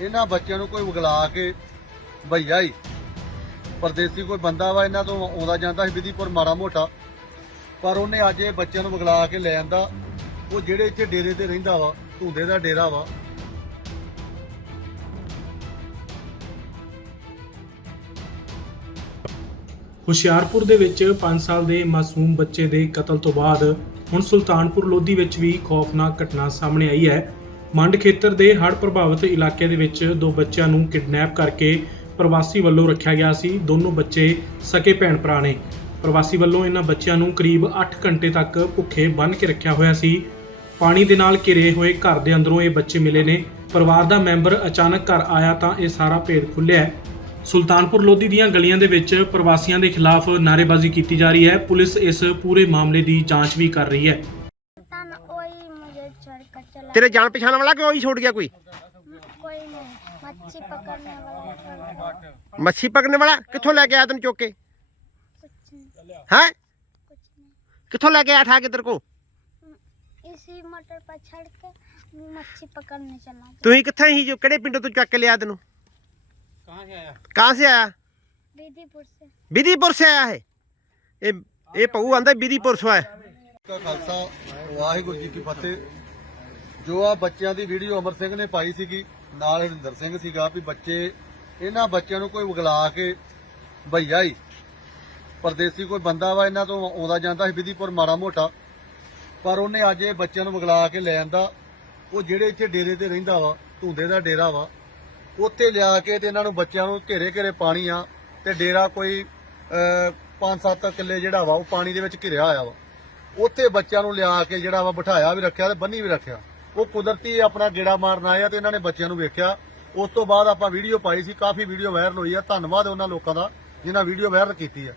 ਇਹਨਾਂ ਬੱਚਿਆਂ ਨੂੰ ਕੋਈ ਵਗਲਾ ਕੇ ਭਈਆ ਹੀ। ਪਰਦੇਸੀ ਕੋਈ ਬੰਦਾ ਵਾ ਇਹਨਾਂ ਤੋਂ ਆਉਂਦਾ ਜਾਂਦਾ ਸੀ ਵਿਧੀਪੁਰ ਮਾੜਾ ਮੋਟਾ। ਪਰ ਉਹਨੇ ਅੱਜ ਇਹ ਬੱਚਿਆਂ ਨੂੰ ਵਗਲਾ ਕੇ ਲੈ ਆਂਦਾ। ਉਹ ਜਿਹੜੇ ਇੱਥੇ ਡੇਰੇ ਤੇ ਰਹਿੰਦਾ ਵਾ, ਧੁੰਦੇ ਦਾ ਡੇਰਾ ਵਾ। ਹੁਸ਼ਿਆਰਪੁਰ ਦੇ ਵਿੱਚ 5 ਸਾਲ ਦੇ ਮਾਸੂਮ ਬੱਚੇ ਦੇ ਕਤਲ ਤੋਂ ਬਾਅਦ ਹੁਣ ਸੁਲਤਾਨਪੁਰ ਲੋਧੀ ਵਿੱਚ ਵੀ ਖੌਫਨਾਕ ਘਟਨਾ ਸਾਹਮਣੇ ਆਈ ਹੈ। ਮੰਡ ਖੇਤਰ ਦੇ ਹੜ੍ਹ ਪ੍ਰਭਾਵਿਤ ਇਲਾਕੇ ਦੇ ਵਿੱਚ ਦੋ ਬੱਚਿਆਂ ਨੂੰ ਕਿਡਨੈਪ ਕਰਕੇ ਪ੍ਰਵਾਸੀ ਵੱਲੋਂ ਰੱਖਿਆ ਗਿਆ ਸੀ। ਦੋਨੋਂ ਬੱਚੇ ਸਕੇ ਭੈਣ ਭਰਾ ਨੇ। ਪ੍ਰਵਾਸੀ ਵੱਲੋਂ ਇਹਨਾਂ ਬੱਚਿਆਂ ਨੂੰ ਕਰੀਬ 8 ਘੰਟੇ ਤੱਕ ਭੁੱਖੇ ਬੰਨ ਕੇ ਰੱਖਿਆ ਹੋਇਆ ਸੀ। ਪਾਣੀ ਦੇ ਨਾਲ ਘਿਰੇ ਹੋਏ ਘਰ ਦੇ ਅੰਦਰੋਂ ਇਹ ਬੱਚੇ ਮਿਲੇ ਨੇ। ਪਰਿਵਾਰ ਦਾ ਮੈਂਬਰ ਅਚਾਨਕ ਘਰ ਆਇਆ ਤਾਂ ਇਹ ਸਾਰਾ ਭੇਦ ਖੁੱਲਿਆ ਸੁਲਤਾਨਪੁਰ ਲੋਧੀ ਦੀਆਂ ਗਲੀਆਂ ਦੇ ਵਿੱਚ ਪ੍ਰਵਾਸੀਆਂ ਦੇ ਖਿਲਾਫ ਨਾਰੇਬਾਜ਼ੀ ਕੀਤੀ ਜਾ ਰਹੀ ਹੈ। ਪੁਲਿਸ ਇਸ ਪੂਰੇ ਮਾਮਲੇ ਦੀ ਜਾਂਚ ਵੀ ਕਰ ਰਹੀ ਹੈ। छोड़कर चला ਤੇਰੇ ਜਾਣ ਪਛਾਣ ਵਾਲਾ ਕਿ ਉਹੀ ਛੁੱਟ ਗਿਆ ਕੋਈ कोई नहीं मच्छी पकड़ने वाला छोड़ गया। ਮੱਛੀ ਪਕੜਨੇ ਵਾਲਾ ਕਿੱਥੋਂ ਲੈ ਕੇ ਆਇਆ ਤੈਨੂੰ ਚੁੱਕ ਕੇ कुछ नहीं ਹੈ कुछ नहीं ਕਿੱਥੋਂ ਲੈ ਕੇ ਆਇਆ ਠਾ ਕੇ ਤੇਰੇ ਕੋ इसी मोटर पर चढ़ के मच्छी पकड़ने चला गया। ਤੁਸੀਂ ਕਿੱਥੇ ਸੀ ਜੋ ਕਿਹੜੇ ਪਿੰਡੋਂ ਤੋਂ ਚੱਕ ਕੇ ਲਿਆ ਤੈਨੂੰ ਕਹਾਂ ਸੇ ਆਇਆ ਕਹਾਂ ਸੇ ਆਇਆ दीदीपुर से ਵਿਧੀਪੁਰ ਸੇ ਆਇਆ ਹੈ ਇਹ ਇਹ ਪਊ ਆਂਦਾ ਵਿਧੀਪੁਰ ਸੋ ਆਇਆ ਕਾ ਖਾਲਸਾ ਵਾਹਿਗੁਰੂ ਜੀ ਕੀ ਫਤਿਹ ਜੋ ਆ ਬੱਚਿਆਂ ਦੀ ਵੀਡੀਓ ਅਮਰ ਸਿੰਘ ਨੇ ਪਾਈ ਸੀਗੀ, ਨਾਲ ਹਰਿੰਦਰ ਸਿੰਘ ਸੀਗਾ ਵੀ ਬੱਚੇ, ਇਹਨਾਂ ਬੱਚਿਆਂ ਨੂੰ ਕੋਈ ਵਗਲਾ ਕੇ ਭਈਆ ਹੀ ਪਰਦੇਸੀ ਕੋਈ ਬੰਦਾ ਵਾ ਇਹਨਾਂ ਤੋਂ ਆਉਂਦਾ ਜਾਂਦਾ ਸੀ ਵਿਧੀਪੁਰ ਮਾੜਾ ਮੋਟਾ, ਪਰ ਉਹਨੇ ਅੱਜ ਇਹ ਬੱਚਿਆਂ ਨੂੰ ਵਗਲਾ ਕੇ ਲੈ ਆਂਦਾ। ਉਹ ਜਿਹੜੇ ਇੱਥੇ ਡੇਰੇ ਤੇ ਰਹਿੰਦਾ ਵਾ, ਧੁੰਦੇ ਦਾ ਡੇਰਾ ਵਾ, ਉੱਥੇ ਲਿਆ ਕੇ ਤੇ ਇਹਨਾਂ ਨੂੰ ਬੱਚਿਆਂ ਨੂੰ ਘੇਰੇ ਘੇਰੇ ਪਾਣੀ ਆ ਤੇ ਡੇਰਾ ਕੋਈ 5-7 ਕਿੱਲੇ ਜਿਹੜਾ ਵਾ ਉਹ ਪਾਣੀ ਦੇ ਵਿੱਚ ਘਿਰਿਆ ਹੋਇਆ ਵਾ। ਉੱਥੇ ਬੱਚਿਆਂ ਨੂੰ ਲਿਆ ਕੇ ਜਿਹੜਾ ਵਾ ਬਿਠਾਇਆ ਵੀ ਰੱਖਿਆ ਤੇ ਬੰਨੀ ਵੀ ਰੱਖਿਆ। ਉਹ ਕੁਦਰਤੀ ਆਪਣਾ ਗੇੜਾ ਮਾਰਨ ਆਇਆ ਤੇ ਇਹਨਾਂ ਨੇ ਬੱਚਿਆਂ ਨੂੰ ਵੇਖਿਆ। ਉਸ ਤੋਂ ਬਾਅਦ ਆਪਾਂ ਵੀਡੀਓ ਪਾਈ ਸੀ, ਕਾਫੀ ਵੀਡੀਓ ਵਾਇਰਲ ਹੋਈ ਆ। ਧੰਨਵਾਦ ਉਹਨਾਂ ਲੋਕਾਂ ਦਾ ਜਿਨ੍ਹਾਂ ਵੀਡੀਓ ਵਾਇਰਲ ਕੀਤੀ ਆ।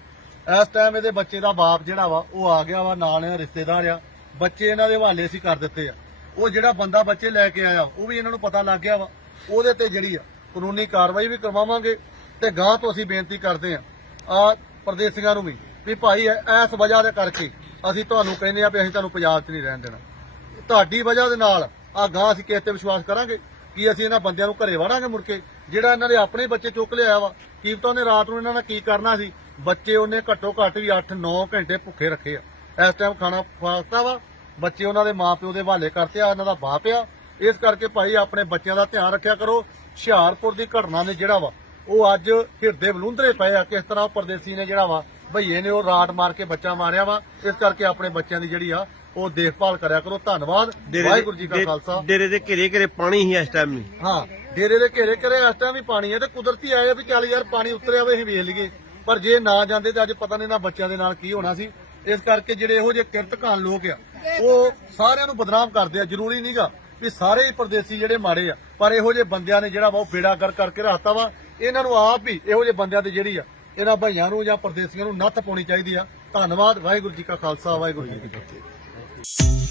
ਇਸ ਟਾਈਮ ਇਹਦੇ ਬੱਚੇ ਦਾ ਬਾਪ ਜਿਹੜਾ ਵਾ, ਉਹ ਆ ਗਿਆ ਵਾ, ਨਾਲ ਇਹ ਰਿਸ਼ਤੇਦਾਰ ਆ। ਬੱਚੇ ਇਹਨਾਂ ਦੇ ਹਵਾਲੇ ਸੀ ਕਰ ਦਿੱਤੇ ਆ। ਉਹ ਜਿਹੜਾ ਬੰਦਾ ਬੱਚੇ ਲੈ ਕੇ ਆਇਆ, ਉਹ ਵੀ ਇਹਨਾਂ ਨੂੰ ਪਤਾ ਲੱਗ ਗਿਆ ਵਾ। ਉਹਦੇ ਤੇ ਜਿਹੜੀ ਆ, ਕਾਨੂੰਨੀ ਕਾਰਵਾਈ ਵੀ ਕਰਵਾਵਾਂਗੇ ਤੇ ਗਾਂ ਤੋਂ ਅਸੀਂ ਬੇਨਤੀ ਕਰਦੇ ਆ ਆ ਪ੍ਰਦੇਸੀਆਂ ਨੂੰ ਵੀ ਵੀ ਭਾਈ ਐ- ਇਸ ਵਜ੍ਹਾ ਦੇ ਕਰਕੇ ਅਸੀਂ ਤੁਹਾਨੂੰ ਕਹਿੰਦੇ ਆ ਵੀ ਅਸੀਂ ਤੁਹਾਨੂੰ ਪੰਜਾਬ 'ਚ ਨਹੀਂ ਰਹਿਣ ਦੇਣਾ। ਤੁਹਾਡੀ ਵਜ੍ਹਾ ਦੇ ਨਾਲ ਆ ਗਾਂ ਅਸੀਂ ਕਿਸ ਤੇ ਵਿਸ਼ਵਾਸ ਕਰਾਂਗੇ। ਕਿ ਅਸੀਂ ਇਹਨਾਂ ਬੰਦਿਆਂ ਨੂੰ ਘਰੇ ਵੜਾਂਗੇ ਮੁੜ ਕੇ? ਜਿਹੜਾ ਇਹਨਾਂ ਦੇ ਆਪਣੇ ਬੱਚੇ ਚੁੱਕ ਲਿਆ ਵਾ, ਕੀ ਪਤਾ ਉਹਨੇ ਰਾਤ ਨੂੰ ਇਹਨਾਂ ਨਾਲ ਕੀ ਕਰਨਾ ਸੀ? ਬੱਚੇ ਉਹਨੇ ਘੱਟੋ ਘੱਟ ਵੀ 8-9 ਘੰਟੇ ਭੁੱਖੇ ਰੱਖੇ ਆ। ਇਸ ਟਾਈਮ ਖਾਣਾ ਫਾਸਤਾ ਵਾ, ਬੱਚੇ ਉਹਨਾਂ ਦੇ ਮਾਪਿਓ ਦੇ ਹਵਾਲੇ ਕਰਤੇ ਆ, ਇਹਨਾਂ ਦਾ ਬਾਪ ਆ। ਇਸ ਕਰਕੇ ਭਾਈ ਆਪਣੇ ਬੱਚਿਆਂ ਦਾ ਧਿਆਨ ਰੱਖਿਆ ਕਰੋ। ਹੁਸ਼ਿਆਰਪੁਰ ਦੀ ਘਟਨਾ ਨੇ ਜਿਹੜਾ ਵਾ, ਉਹ ਅੱਜ ਹਿਰਦੇ ਬਲੂੰਦਰੇ ਪਏ ਆ, ਕਿਸ ਤਰ੍ਹਾਂ ਉਹ ਪਰਦੇਸੀ ਨੇ ਜਿਹੜਾ ਵਾ ਭਈਏ ਨੇ ਉਹ ਰਾਟ ਮਾਰ ਕੇ ਬੱਚਾ ਮਾਰਿਆ ਵਾ। ਇਸ ਕਰਕੇ ਆਪਣੇ ਬੱਚਿਆਂ ਦੀ ਜਿਹੜੀ ਆ ਉਹ ਦੇਖਭਾਲ ਕਰਿਆ ਕਰੋ ਧੰਨਵਾਦ। ਵਾਹਿਗੁਰੂ ਜੀ ਕਾ ਖਾਲਸਾ। ਡੇਰੇ ਦੇ ਘੇਰੇ ਘੇਰੇ ਪਾਣੀ ਹੀ ਇਸ ਟਾਈਮ ਨਹੀਂ ਹਾਂ ਡੇਰੇ ਦੇ ਘੇਰੇ ਘੇਰੇ ਇਸ ਟਾਈਮ ਵੀ ਪਾਣੀ ਹੈ ਤੇ ਕੁਦਰਤੀ ਆਇਆ ਵੀ ਚੱਲ ਯਾਰ ਪਾਣੀ ਉਤਰਿਆ ਵੇ ਅਸੀਂ ਵੇਖ ਲਈਏ। ਪਰ ਜੇ ਨਾ ਜਾਂਦੇ ਤੇ ਅੱਜ ਪਤਾ ਨਹੀਂ ਨਾ ਬੱਚਿਆਂ ਦੇ ਨਾਲ ਕੀ ਹੋਣਾ ਸੀ। ਇਸ ਕਰਕੇ ਜਿਹੜੇ ਇਹੋ ਜਿਹੇ ਕਿਰਤਕਾਨ ਲੋਕ ਆ ਉਹ ਸਾਰਿਆਂ ਨੂੰ ਬਦਨਾਮ ਕਰਦੇ ਆ ਜ਼ਰੂਰੀ ਨਹੀਂਗਾ ਵੀ ਸਾਰੇ ਹੀ ਪਰਦੇਸੀ ਜਿਹੜੇ ਮਾੜੇ ਆ। ਪਰ ਇਹੋ ਜਿਹੇ ਬੰਦਿਆਂ ਨੇ ਜਿਹੜਾ ਵਾ ਉਹ ਬੇੜਾ ਕਰ ਕਰਕੇ ਰੱਖਤਾ ਵਾ। ਇਹਨਾਂ ਨੂੰ ਆਪ ਹੀ ਇਹੋ ਜਿਹੇ ਬੰਦਿਆਂ ਤੇ ਜਿਹੜੀ ਆ ਇਹਨਾਂ ਭਾਈਆਂ ਨੂੰ ਜਾਂ ਪਰਦੇਸੀਆਂ ਨੂੰ ਨੱਥ ਪਾਉਣੀ ਚਾਹੀਦੀ ਆ। ਧੰਨਵਾਦ ਵਾਹਿਗੁਰੂ ਜੀ ਕਾ ਖਾਲਸਾ ਵਾਹਿਗੁਰੂ ਜੀ ਕੀ ਫਤਿਹ। Bye.